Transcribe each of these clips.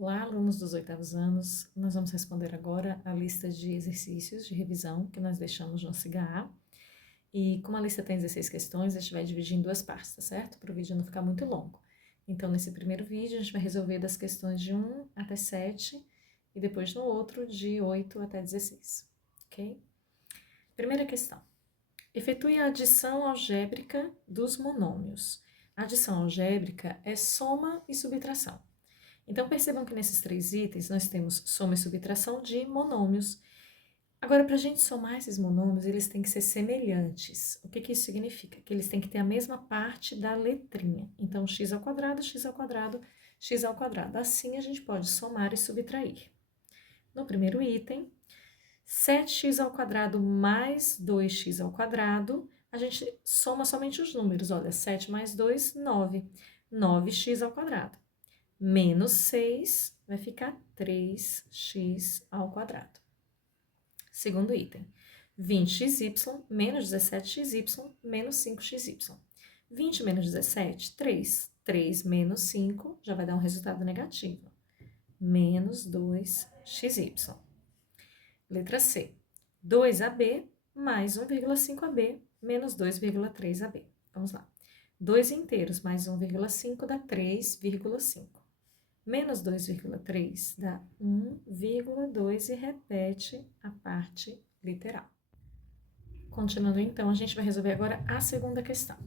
Olá, alunos dos 8º anos. Nós vamos responder agora a lista de exercícios de revisão que nós deixamos no CIGA. E como a lista tem 16 questões, a gente vai dividir em duas partes, tá certo? Para o vídeo não ficar muito longo. Então, nesse primeiro vídeo, a gente vai resolver das questões de 1 até 7 e depois no outro de 8 até 16, ok? Primeira questão. Efetue a adição algébrica dos monômios. A adição algébrica é soma e subtração. Então, percebam que nesses três itens nós temos soma e subtração de monômios. Agora, para a gente somar esses monômios, eles têm que ser semelhantes. O que que isso significa? Que eles têm que ter a mesma parte da letrinha. Então, x ao quadrado, x ao quadrado, x ao quadrado. Assim, a gente pode somar e subtrair. No primeiro item, 7x ao quadrado mais 2x ao quadrado, a gente soma somente os números. Olha, 7 mais 2, 9. 9x ao quadrado. Menos 6 vai ficar 3x ao quadrado. Segundo item, 20xy menos 17xy menos 5xy. 20 menos 17, 3. 3 menos 5 já vai dar um resultado negativo. Menos 2xy. Letra C, 2ab mais 1,5ab menos 2,3ab. Vamos lá. 2 inteiros mais 1,5 dá 3,5. Menos 2,3 dá 1,2 e repete a parte literal. Continuando então, a gente vai resolver agora a segunda questão.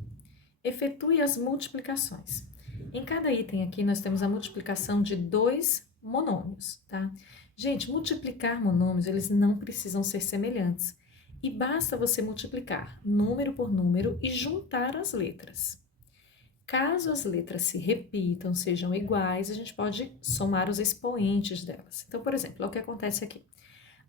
Efetue as multiplicações. Em cada item aqui nós temos a multiplicação de dois monômios, tá? Gente, multiplicar monômios, eles não precisam ser semelhantes. E basta você multiplicar número por número e juntar as letras. Caso as letras se repitam, sejam iguais, a gente pode somar os expoentes delas. Então, por exemplo, é o que acontece aqui.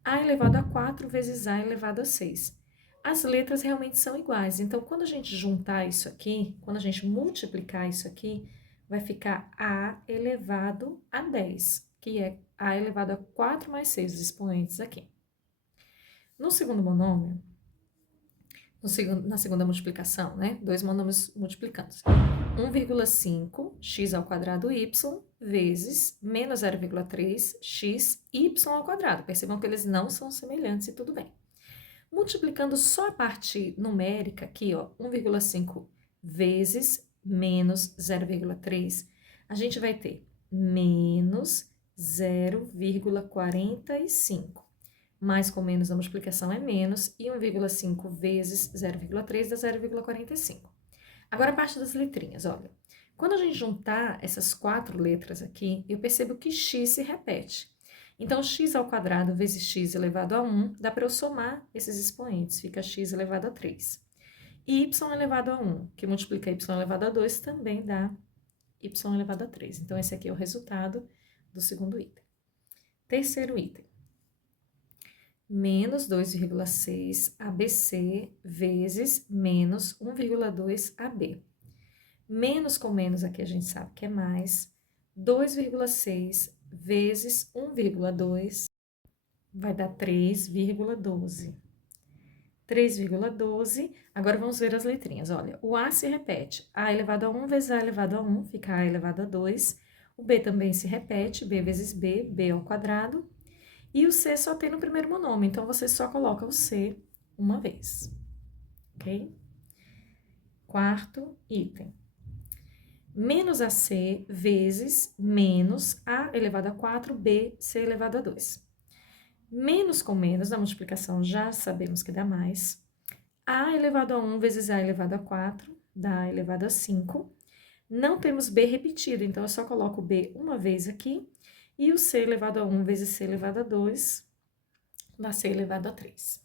A elevado a 4 vezes A elevado a 6. As letras realmente são iguais, então quando a gente juntar isso aqui, quando a gente multiplicar isso aqui, vai ficar A elevado a 10, que é A elevado a 4 mais 6, os expoentes aqui. No segundo monômio, na segunda multiplicação, né? Dois monômios multiplicando. 1,5 x ao quadrado y vezes menos 0,3 x y ao quadrado. Percebam que eles não são semelhantes e tudo bem. Multiplicando só a parte numérica aqui, ó, 1,5 vezes menos 0,3, a gente vai ter menos 0,45. Mais com menos a multiplicação é menos, e 1,5 vezes 0,3 dá 0,45. Agora a parte das letrinhas, olha. Quando a gente juntar essas 4 letras aqui, eu percebo que x se repete. Então, x ao quadrado vezes x elevado a 1, dá para eu somar esses expoentes, fica x elevado a 3. E y elevado a 1, que multiplica y elevado a 2, também dá y elevado a 3. Então, esse aqui é o resultado do segundo item. Terceiro item. Menos 2,6 ABC vezes menos 1,2 AB. Menos com menos aqui a gente sabe que é mais. 2,6 vezes 1,2 vai dar 3,12. 3,12. Agora vamos ver as letrinhas. Olha, o A se repete. A elevado a 1 vezes A elevado a 1 fica A elevado a 2. O B também se repete. B vezes B, B ao quadrado. E o C só tem no primeiro monômio, então você só coloca o C uma vez, ok? Quarto item. Menos AC vezes menos A elevado a 4, B, C elevado a 2. Menos com menos, na multiplicação já sabemos que dá mais. A elevado a 1 vezes A elevado a 4, dá A elevado a 5. Não temos B repetido, então eu só coloco o B uma vez aqui. E o C elevado a 1 vezes C elevado a 2, dá C elevado a 3.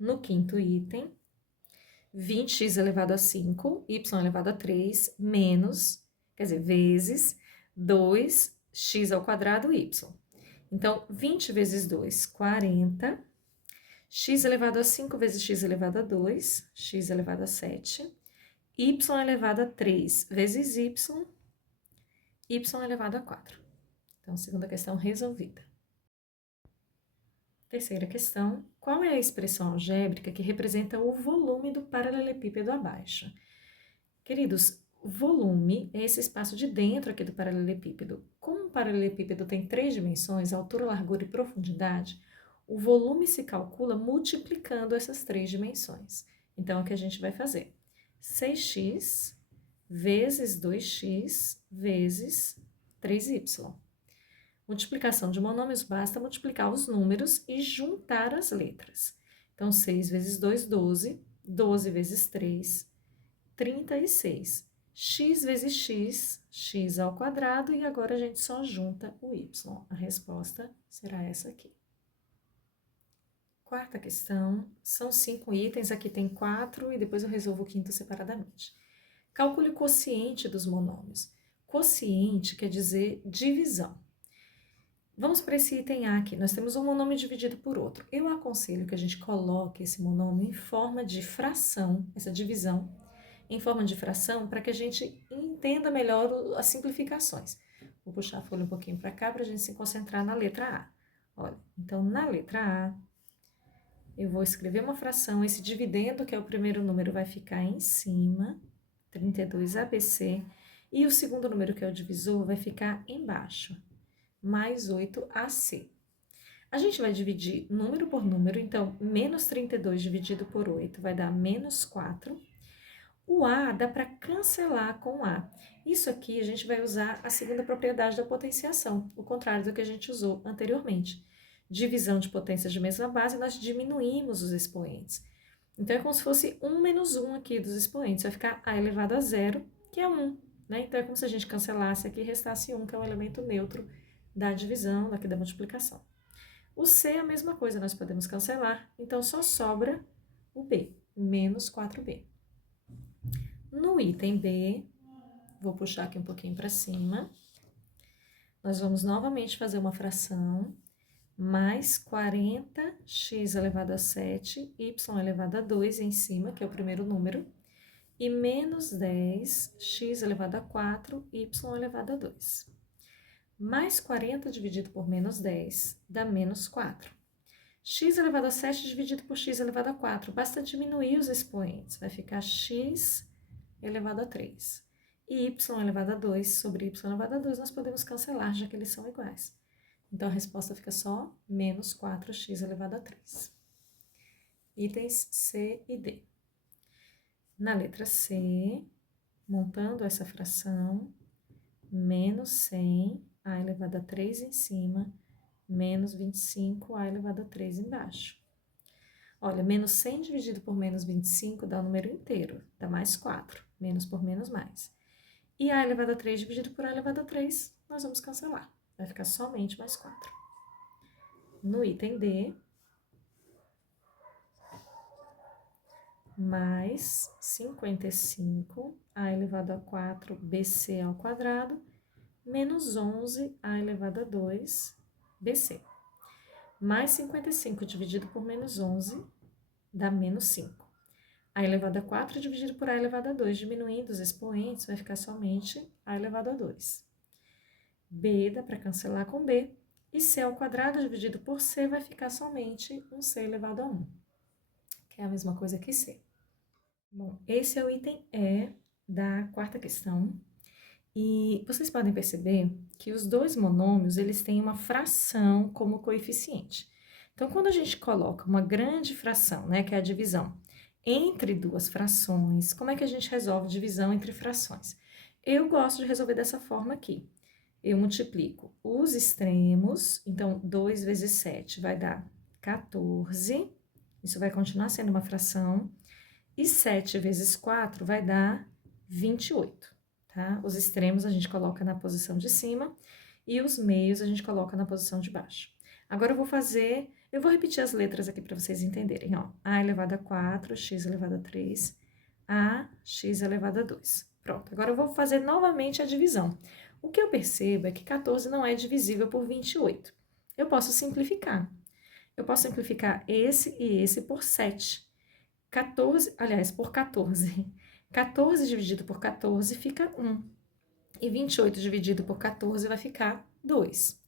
No quinto item, 20x elevado a 5, y elevado a 3, menos, quer dizer, vezes 2x ao quadrado y. Então, 20 vezes 2, 40. X elevado a 5 vezes x elevado a 2, x elevado a 7. Y elevado a 3 vezes y, y elevado a 4. Então, segunda questão resolvida. Terceira questão, qual é a expressão algébrica que representa o volume do paralelepípedo abaixo? Queridos, volume é esse espaço de dentro aqui do paralelepípedo. Como paralelepípedo tem 3 dimensões, altura, largura e profundidade, o volume se calcula multiplicando essas 3 dimensões. Então, o que a gente vai fazer? 6x vezes 2x vezes 3y. Multiplicação de monômios, basta multiplicar os números e juntar as letras. Então, 6 vezes 2, 12. 12 vezes 3, 36. X vezes x, x ao quadrado, e agora a gente só junta o y. A resposta será essa aqui. Quarta questão, são 5 itens, aqui tem 4 e depois eu resolvo o quinto separadamente. Calcule o quociente dos monômios. Quociente quer dizer divisão. Vamos para esse item A aqui, nós temos um monômio dividido por outro. Eu aconselho que a gente coloque esse monômio em forma de fração, essa divisão, em forma de fração, para que a gente entenda melhor as simplificações. Vou puxar a folha um pouquinho para cá para a gente se concentrar na letra A. Olha, então na letra A, eu vou escrever uma fração, esse dividendo, que é o primeiro número, vai ficar em cima, 32 ABC, e o segundo número, que é o divisor, vai ficar embaixo, mais 8AC. A gente vai dividir número por número, então, menos 32 dividido por 8 vai dar menos 4. O A dá para cancelar com o A. Isso aqui a gente vai usar a segunda propriedade da potenciação, o contrário do que a gente usou anteriormente. Divisão de potências de mesma base, nós diminuímos os expoentes. Então, é como se fosse 1 menos 1 aqui dos expoentes, vai ficar A elevado a zero, que é 1, né? Então, é como se a gente cancelasse aqui e restasse 1, que é um elemento neutro da divisão, daqui da multiplicação. O C é a mesma coisa, nós podemos cancelar, então só sobra o B, menos 4B. No item B, vou puxar aqui um pouquinho para cima, nós vamos novamente fazer uma fração, mais 40x elevado a 7, y elevado a 2 em cima, que é o primeiro número, e menos 10x elevado a 4, y elevado a 2. Mais 40 dividido por menos 10 dá menos 4. X elevado a 7 dividido por x elevado a 4, basta diminuir os expoentes, vai ficar x elevado a 3. E y elevado a 2 sobre y elevado a 2 nós podemos cancelar, já que eles são iguais. Então, a resposta fica só menos 4x elevado a 3. Itens C e D. Na letra C, montando essa fração, menos 100, A elevado a 3 em cima, menos 25, A elevado a 3 embaixo. Olha, menos 100 dividido por menos 25 dá o número inteiro, dá mais 4. Menos por menos mais. E A elevado a 3 dividido por A elevado a 3, nós vamos cancelar. Vai ficar somente mais 4. No item D, mais 55, A elevado a 4, BC ao quadrado, menos 11, A elevado a 2, BC. Mais 55 dividido por menos 11, dá menos 5. A elevado a 4 dividido por A elevado a 2, diminuindo os expoentes, vai ficar somente A elevado a 2. B dá para cancelar com B, e C ao quadrado dividido por C vai ficar somente um C elevado a 1, que é a mesma coisa que C. Bom, esse é o item E da quarta questão, e vocês podem perceber que os dois monômios, eles têm uma fração como coeficiente. Então, quando a gente coloca uma grande fração, né, que é a divisão, entre duas frações, como é que a gente resolve divisão entre frações? Eu gosto de resolver dessa forma aqui. Eu multiplico os extremos, então 2 vezes 7 vai dar 14, isso vai continuar sendo uma fração, e 7 vezes 4 vai dar 28, tá? Os extremos a gente coloca na posição de cima e os meios a gente coloca na posição de baixo. Agora eu vou repetir as letras aqui para vocês entenderem, ó. A elevado a 4, x elevado a 3, a x elevado a 2. Pronto, agora eu vou fazer novamente a divisão. O que eu percebo é que 14 não é divisível por 28. Eu posso simplificar. Eu posso simplificar esse e esse por 7. 14, aliás, por 14. 14 dividido por 14 fica 1. E 28 dividido por 14 vai ficar 2.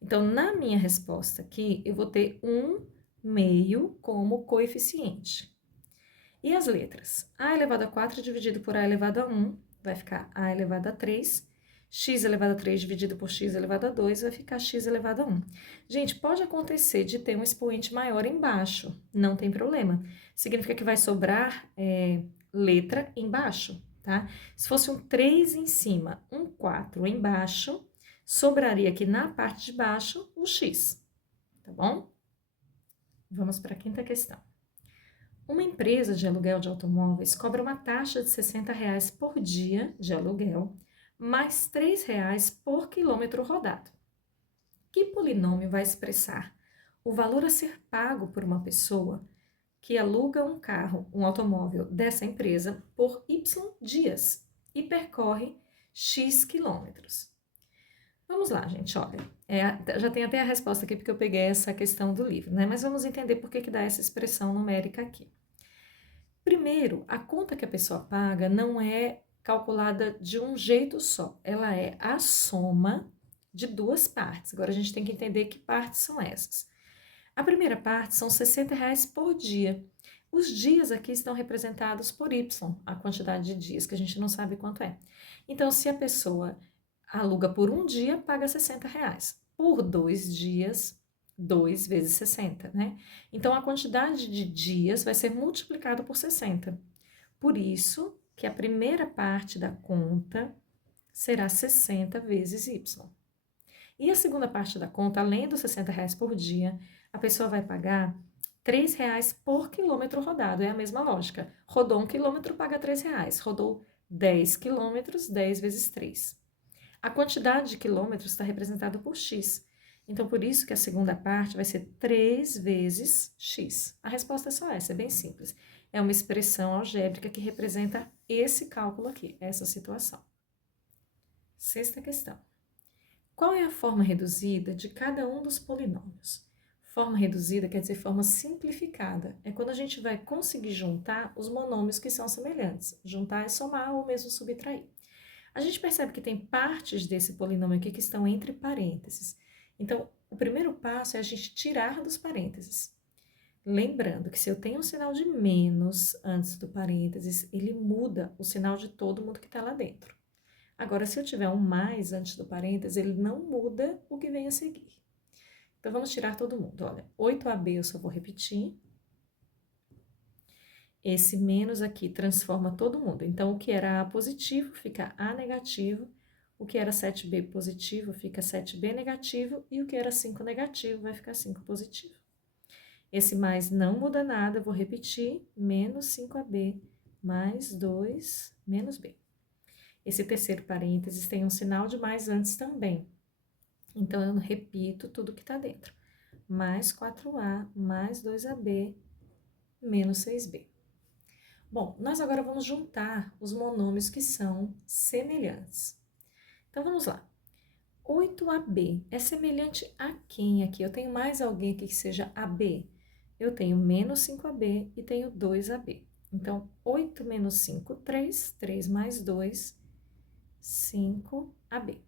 Então, na minha resposta aqui, eu vou ter 1 meio como coeficiente. E as letras? A elevado a 4 dividido por A elevado a 1 vai ficar A elevado a 3. x elevado a 3 dividido por x elevado a 2 vai ficar x elevado a 1. Gente, pode acontecer de ter um expoente maior embaixo, não tem problema. Significa que vai sobrar letra embaixo, tá? Se fosse um 3 em cima, um 4 embaixo, sobraria aqui na parte de baixo o x, tá bom? Vamos para a quinta questão. Uma empresa de aluguel de automóveis cobra uma taxa de R$ 60 por dia de aluguel, mais R$ 3 por quilômetro rodado. Que polinômio vai expressar o valor a ser pago por uma pessoa que aluga um carro, um automóvel dessa empresa por Y dias e percorre X quilômetros? Vamos lá, gente, olha, já tem até a resposta aqui porque eu peguei essa questão do livro, né? Mas vamos entender por que dá essa expressão numérica aqui. Primeiro, a conta que a pessoa paga não é calculada de um jeito só, ela é a soma de duas partes. Agora a gente tem que entender que partes são essas. A primeira parte são R$ 60 por dia. Os dias aqui estão representados por Y, a quantidade de dias, que a gente não sabe quanto é. Então, se a pessoa aluga por um dia, paga R$ 60. Por 2 dias, 2 vezes 60, né? Então, a quantidade de dias vai ser multiplicada por 60. Por isso que a primeira parte da conta será 60 vezes Y. E a segunda parte da conta, além dos R$ 60 por dia, a pessoa vai pagar R$ 3 por quilômetro rodado. É a mesma lógica. Rodou 1 quilômetro, paga R$ 3. Rodou 10 quilômetros, 10 vezes 3. A quantidade de quilômetros está representada por X. Então, por isso que a segunda parte vai ser 3 vezes X. A resposta é só essa, é bem simples. É uma expressão algébrica que representa esse cálculo aqui, essa situação. Sexta questão. Qual é a forma reduzida de cada um dos polinômios? Forma reduzida quer dizer forma simplificada. É quando a gente vai conseguir juntar os monômios que são semelhantes. Juntar é somar ou mesmo subtrair. A gente percebe que tem partes desse polinômio aqui que estão entre parênteses. Então, o primeiro passo é a gente tirar dos parênteses. Lembrando que se eu tenho um sinal de menos antes do parênteses, ele muda o sinal de todo mundo que está lá dentro. Agora, se eu tiver um mais antes do parênteses, ele não muda o que vem a seguir. Então, vamos tirar todo mundo. Olha, 8AB eu só vou repetir. Esse menos aqui transforma todo mundo. Então, o que era A positivo fica A negativo. O que era 7B positivo fica 7B negativo. E o que era 5 negativo vai ficar 5 positivo. Esse mais não muda nada, eu vou repetir. Menos 5AB mais 2 menos B. Esse terceiro parênteses tem um sinal de mais antes também. Então, eu repito tudo que está dentro. Mais 4A, mais 2AB, menos 6B. Bom, nós agora vamos juntar os monômios que são semelhantes. Então, vamos lá. 8AB é semelhante a quem aqui? Eu tenho mais alguém aqui que seja AB? Eu tenho menos 5AB e tenho 2AB. Então, 8 menos 5, 3. 3 mais 2, 5AB.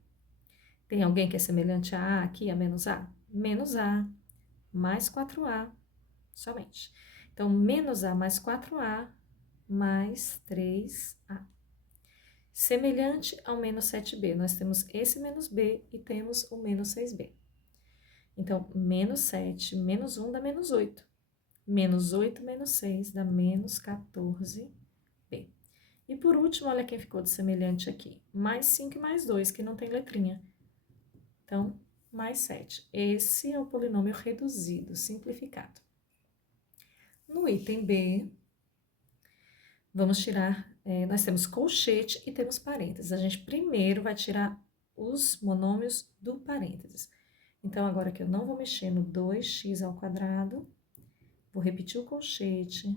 Tem alguém que é semelhante a A aqui, a menos A? Menos A, mais 4A, somente. Então, menos A mais 4A, mais 3A. Semelhante ao menos 7B, nós temos esse menos B e temos o menos 6B. Então, menos 7, menos 1 dá menos 8. Menos 8 menos 6 dá menos 14B. E por último, olha quem ficou de semelhante aqui. Mais 5 e mais 2, que não tem letrinha. Então, mais 7. Esse é o polinômio reduzido, simplificado. No item B, vamos tirar, nós temos colchete e temos parênteses. A gente primeiro vai tirar os monômios do parênteses. Então, agora que eu não vou mexer no 2x ao quadrado, vou repetir o colchete,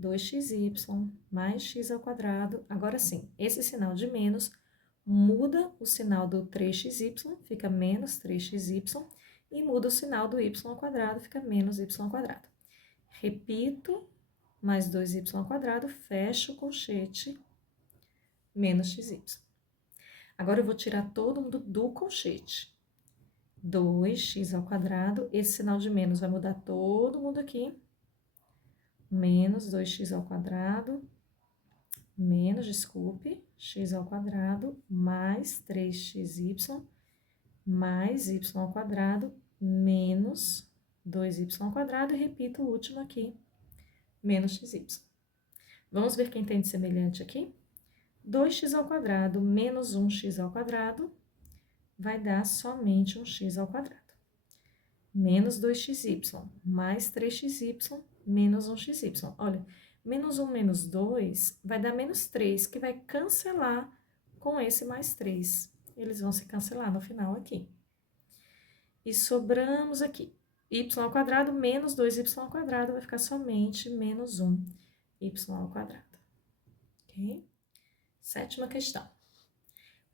2xy mais x ao quadrado. Agora sim, esse sinal de menos muda o sinal do 3xy, fica menos 3xy, e muda o sinal do y ao quadrado, fica menos y ao quadrado. Repito, mais 2y ao quadrado, fecho o colchete, menos xy. Agora, eu vou tirar todo mundo do colchete. 2x ao quadrado, esse sinal de menos vai mudar todo mundo aqui. Menos 2x ao quadrado, menos, desculpe, x ao quadrado mais 3xy mais y ao quadrado menos 2y ao quadrado, e repito o último aqui, menos xy. Vamos ver quem tem de semelhante aqui? 2x ao quadrado menos 1x ao quadrado vai dar somente 1x ao quadrado. Menos 2xy mais 3xy menos 1xy. Olha, menos 1 menos 2 vai dar menos 3, que vai cancelar com esse mais 3. Eles vão se cancelar no final aqui. E sobramos aqui. Y ao quadrado menos 2y ao quadrado vai ficar somente menos 1y ao quadrado. Ok? Sétima questão.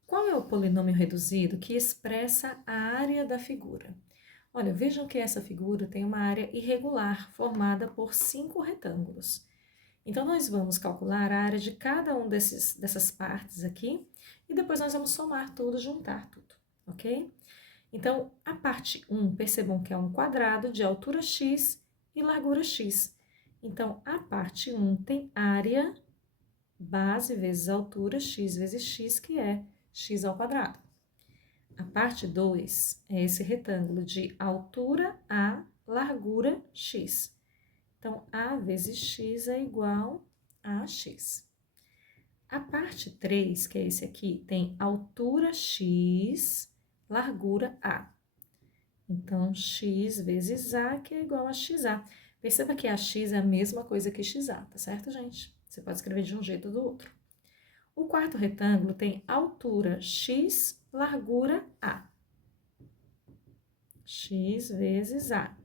Qual é o polinômio reduzido que expressa a área da figura? Olha, vejam que essa figura tem uma área irregular, formada por 5 retângulos. Então, nós vamos calcular a área de cada um dessas partes aqui, e depois nós vamos somar tudo, juntar tudo, ok? Então, a parte 1, percebam que é um quadrado de altura x e largura x. Então, a parte 1 tem área, base vezes altura, x vezes x, que é x ao quadrado. A parte 2 é esse retângulo de altura A, largura x. Então, A vezes x é igual a x. A parte 3, que é esse aqui, tem altura x, largura A. Então, x vezes A, que é igual a xa. Perceba que a x é a mesma coisa que xa, tá certo, gente? Você pode escrever de um jeito ou do outro. O quarto retângulo tem altura x, largura A. X vezes A.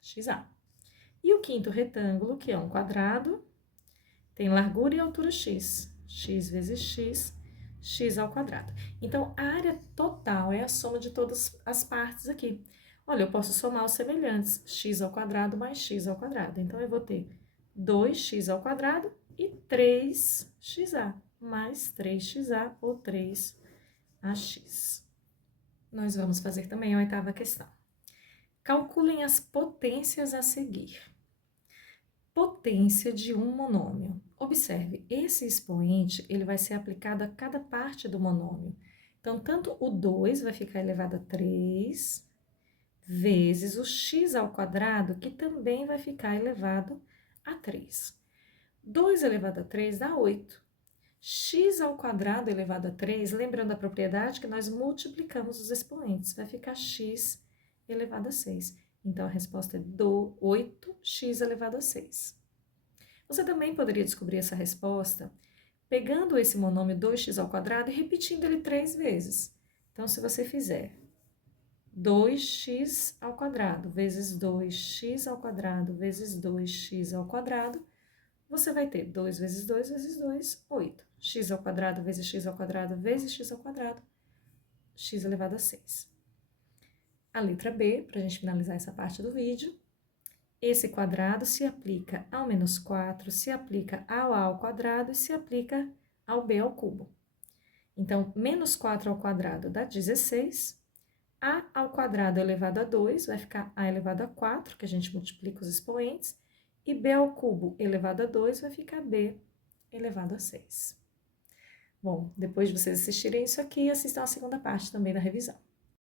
xa. E o quinto retângulo, que é um quadrado, tem largura e altura x. X vezes x, x ao quadrado. Então, a área total é a soma de todas as partes aqui. Olha, eu posso somar os semelhantes, x ao quadrado mais x ao quadrado. Então, eu vou ter 2x ao quadrado e 3xa, mais 3xa ou 3ax. Nós vamos fazer também a oitava questão. Calculem as potências a seguir. Potência de um monômio. Observe, esse expoente, ele vai ser aplicado a cada parte do monômio. Então, tanto o 2 vai ficar elevado a 3, vezes o x ao quadrado, que também vai ficar elevado a 3. 2 elevado a 3 dá 8. X ao quadrado elevado a 3, lembrando a propriedade que nós multiplicamos os expoentes, vai ficar x elevado a 6. Então, a resposta é 8x elevado a 6. Você também poderia descobrir essa resposta pegando esse monômio 2x ao quadrado e repetindo ele 3 vezes. Então, se você fizer 2x ao quadrado vezes 2x ao quadrado vezes 2x ao quadrado, você vai ter 2 vezes 2 vezes 2, 8. X ao quadrado vezes x ao quadrado vezes x ao quadrado, x elevado a 6. A letra B, para a gente finalizar essa parte do vídeo, esse quadrado se aplica ao menos 4, se aplica ao a ao quadrado e se aplica ao b ao cubo. Então, menos 4 ao quadrado dá 16, a ao quadrado elevado a 2 vai ficar a elevado a 4, que a gente multiplica os expoentes, e b ao cubo elevado a 2 vai ficar b elevado a 6. Bom, depois de vocês assistirem isso aqui, assistam a segunda parte também da revisão.